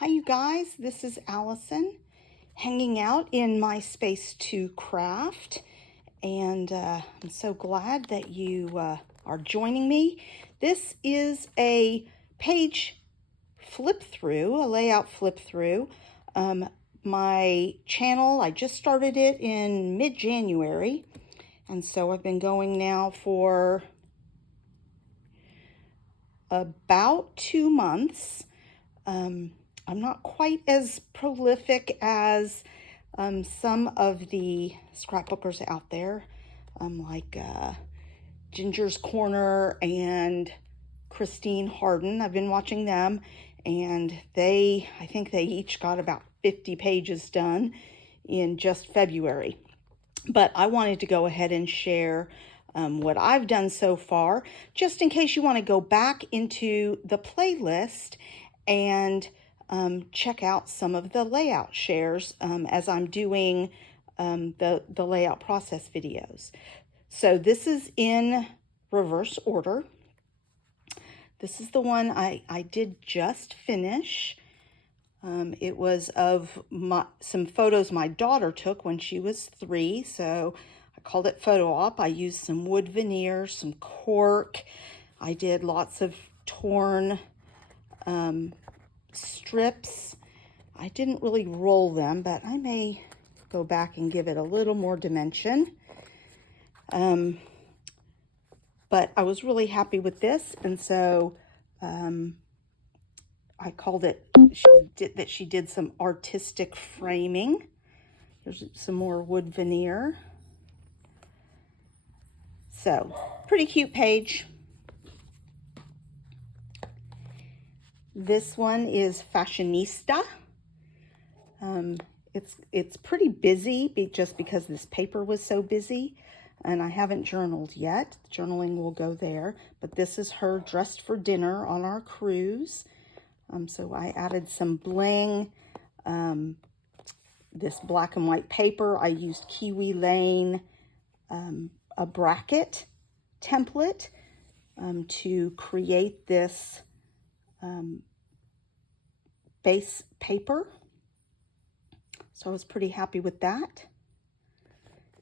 Hi you guys, this is Allison hanging out in my space to craft, and I'm so glad that you are joining me. This is a page flip through, a layout flip through. My channel, I just started it in mid-January, and so I've been going now for about 2 months. I'm not quite as prolific as some of the scrapbookers out there, like Ginger's Corner and Christine Harden. I've been watching them, and I think they each got about 50 pages done in just February. But I wanted to go ahead and share what I've done so far, just in case you want to go back into the playlist and check out some of the layout shares as I'm doing the layout process videos. So this is in reverse order. This is the one I did just finish. It was of some photos my daughter took when she was 3, so I called it photo op. I used some wood veneer, some cork. I did lots of torn strips. I didn't really roll them, but I may go back and give it a little more dimension. But I was really happy with this, and so I called it, she did some artistic framing. There's some more wood veneer. So, pretty cute page. This one is Fashionista. It's pretty busy just because this paper was so busy, and I haven't journaled yet. Journaling will go there, but this is her dressed for dinner on our cruise. So I added some bling, this black and white paper. I used Kiwi Lane, a bracket template to create this base paper. So I was pretty happy with that.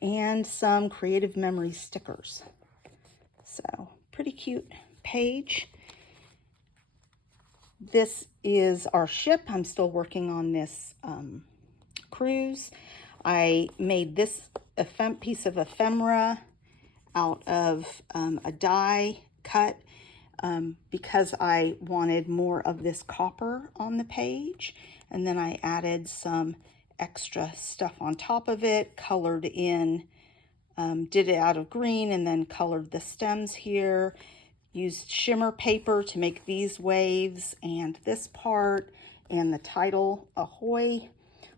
And some Creative Memory stickers. So pretty cute page. This is our ship. I'm still working on this cruise. I made this piece of ephemera out of a die cut because I wanted more of this copper on the page. And then I added some extra stuff on top of it, colored in, did it out of green and then colored the stems here. Used shimmer paper to make these waves and this part and the title, Ahoy.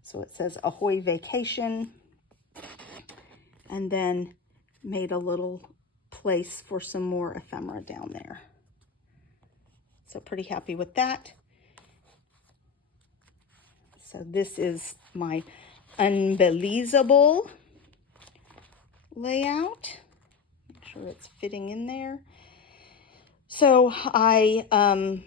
So it says Ahoy Vacation. And then made a little place for some more ephemera down there. So pretty happy with that. So this is my Unbelievable layout. Make sure it's fitting in there. So I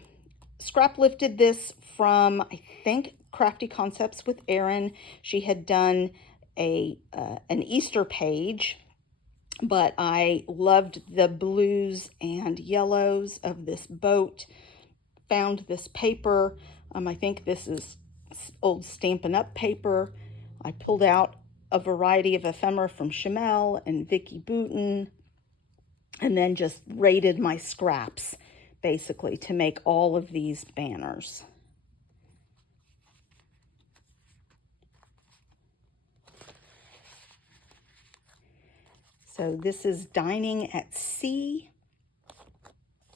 scrap lifted this from, I think, Crafty Concepts with Erin. She had done an Easter page, but I loved the blues and yellows of this boat. Found this paper. I think this is old Stampin' Up paper. I pulled out a variety of ephemera from Chamel and Vicky Boutin, and then just raided my scraps, basically, to make all of these banners. So this is Dining at Sea.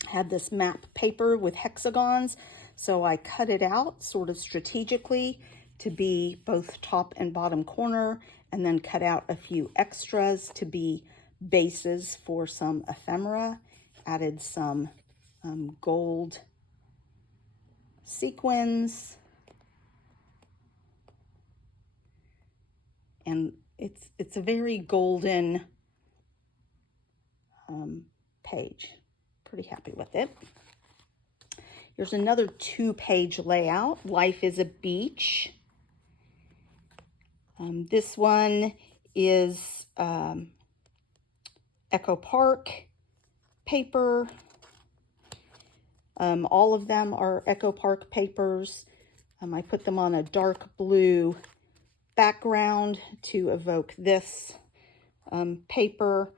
Had this map paper with hexagons, so I cut it out sort of strategically to be both top and bottom corner, and then cut out a few extras to be bases for some ephemera. Added some gold sequins, and it's a very golden page. Pretty happy with it. Here's another 2-page layout. Life is a beach. This one is Echo Park paper. All of them are Echo Park papers. I put them on a dark blue background to evoke this paper.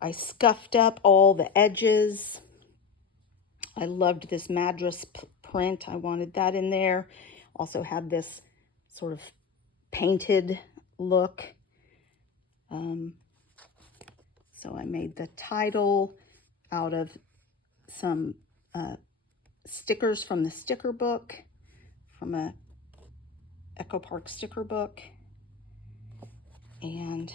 I scuffed up all the edges. I loved this Madras print. I wanted that in there. Also had this sort of painted look. So I made the title out of some stickers from the sticker book, from a Echo Park sticker book. And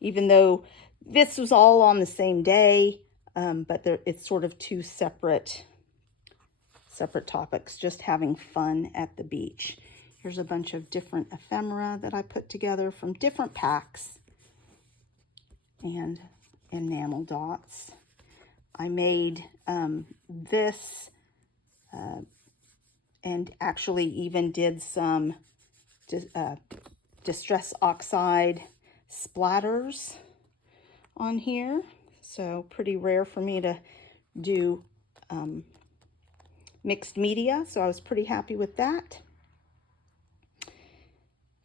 even though this was all on the same day, but it's sort of two separate topics, just having fun at the beach. Here's a bunch of different ephemera that I put together from different packs and enamel dots. I made this and actually even did some Distress Oxide splatters on here. So pretty rare for me to do mixed media, so I was pretty happy with that.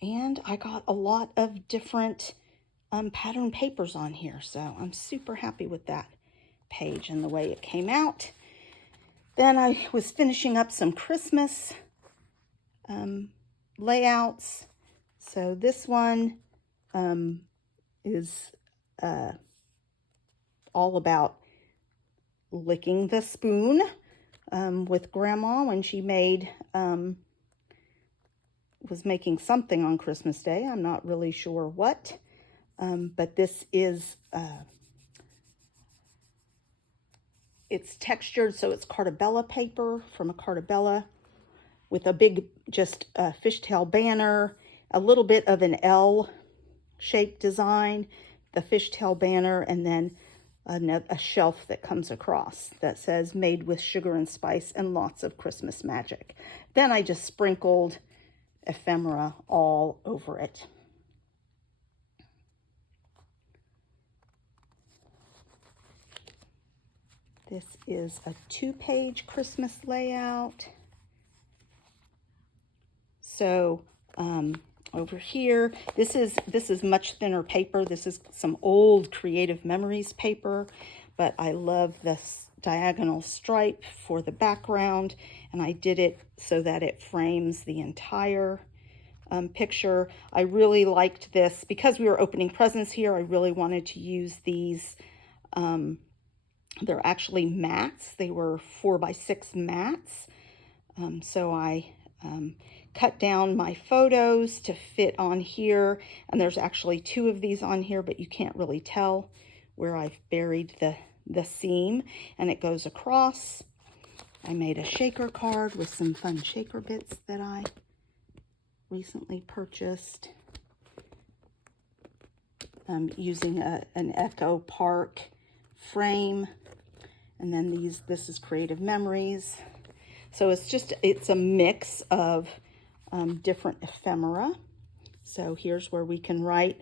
And I got a lot of different pattern papers on here, so I'm super happy with that page and the way it came out. Then I was finishing up some Christmas layouts. So this one is all about licking the spoon with Grandma when she was making something on Christmas Day. I'm not really sure what, but this is, it's textured, so it's Cartabella paper from a Cartabella with a big, just fishtail banner, a little bit of an L-shaped design, the fishtail banner, and then a shelf that comes across that says made with sugar and spice and lots of Christmas magic. Then I just sprinkled ephemera all over it. This is a 2-page Christmas layout. So over here, this is much thinner paper. This is some old Creative Memories paper, but I love this diagonal stripe for the background, and I did it so that it frames the entire picture. I really liked this because we were opening presents here. I really wanted to use these. They're actually mats. They were 4x6 mats. So I cut down my photos to fit on here, and there's actually 2 of these on here, but you can't really tell where I've buried the seam, and it goes across. I made a shaker card with some fun shaker bits that I recently purchased using an Echo Park frame, and then this is Creative Memories. So it's a mix of different ephemera. So here's where we can write.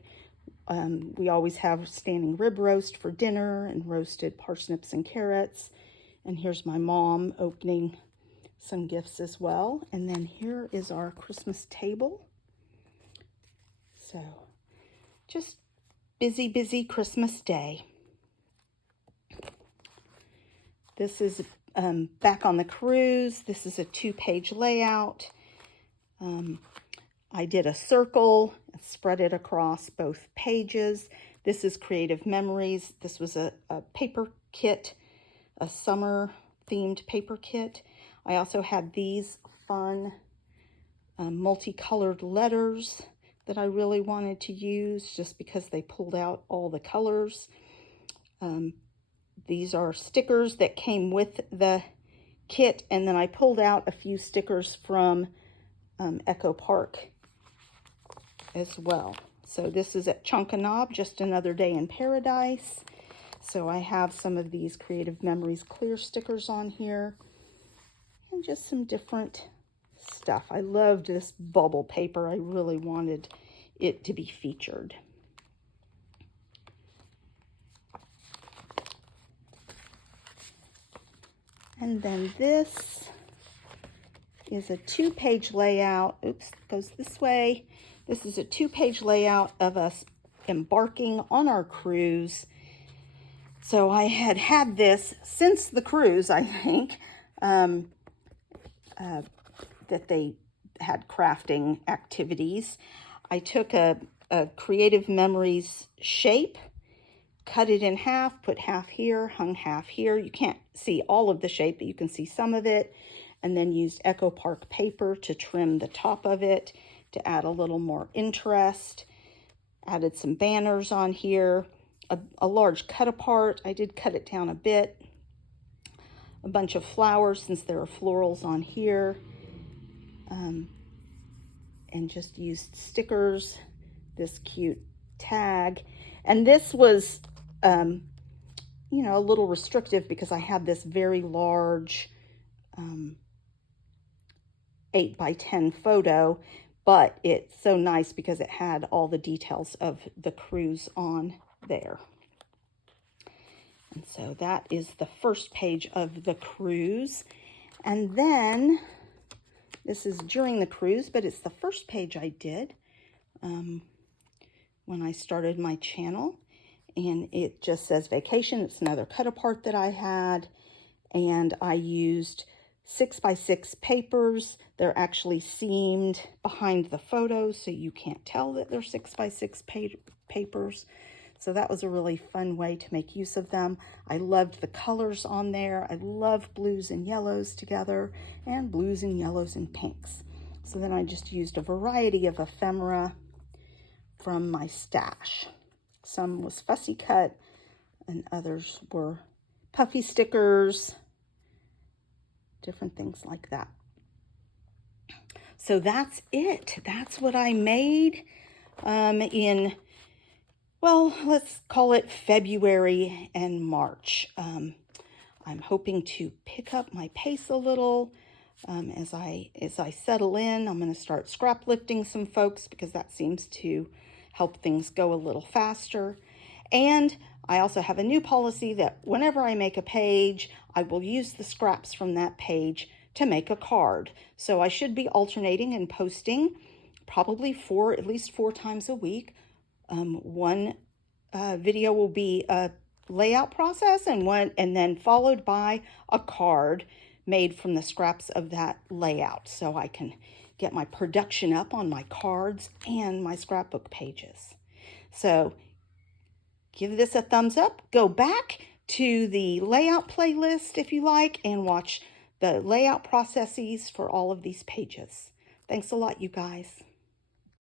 We always have standing rib roast for dinner and roasted parsnips and carrots. And here's my mom opening some gifts as well. And then here is our Christmas table. So just busy, busy Christmas day. This is back on the cruise. This is a 2-page layout. I did a circle and spread it across both pages. This is Creative Memories. This was a paper kit, a summer themed paper kit. I also had these fun multicolored letters that I really wanted to use just because they pulled out all the colors. These are stickers that came with the kit, and then I pulled out a few stickers from Echo Park as well. So this is at Chunkanob, Just Another Day in Paradise. So I have some of these Creative Memories clear stickers on here. and just some different stuff. I loved this bubble paper. I really wanted it to be featured. And then this is a 2-page layout. Oops, goes this way. This is a 2-page layout of us embarking on our cruise. So I had this since the cruise, I think, that they had crafting activities. I took a Creative Memories shape, cut it in half, put half here, hung half here. You can't see all of the shape, but you can see some of it. And then used Echo Park paper to trim the top of it to add a little more interest. Added some banners on here. A large cut apart. I did cut it down a bit. A bunch of flowers since there are florals on here. And just used stickers. This cute tag. And this was, you know, a little restrictive because I had this very large 8x10 photo, but it's so nice because it had all the details of the cruise on there. And so that is the first page of the cruise. And then, this is during the cruise, but it's the first page I did when I started my channel. And it just says vacation. It's another cut apart that I had. And I used 6x6 papers. They're actually seamed behind the photos, so you can't tell that they're 6x6 papers. So that was a really fun way to make use of them. I loved the colors on there. I love blues and yellows together, and blues and yellows and pinks. So then I just used a variety of ephemera from my stash. Some was fussy cut, and others were puffy stickers, different things like that. So that's it. That's what I made in, well, let's call it February and March. I'm hoping to pick up my pace a little as I settle in. I'm going to start scrap lifting some folks because that seems to help things go a little faster. And I also have a new policy that whenever I make a page, I will use the scraps from that page to make a card. So I should be alternating and posting probably at least four times a week. One video will be a layout process and then followed by a card made from the scraps of that layout, so I can get my production up on my cards and my scrapbook pages. So give this a thumbs up. Go back to the layout playlist if you like and watch the layout processes for all of these pages. Thanks a lot, you guys.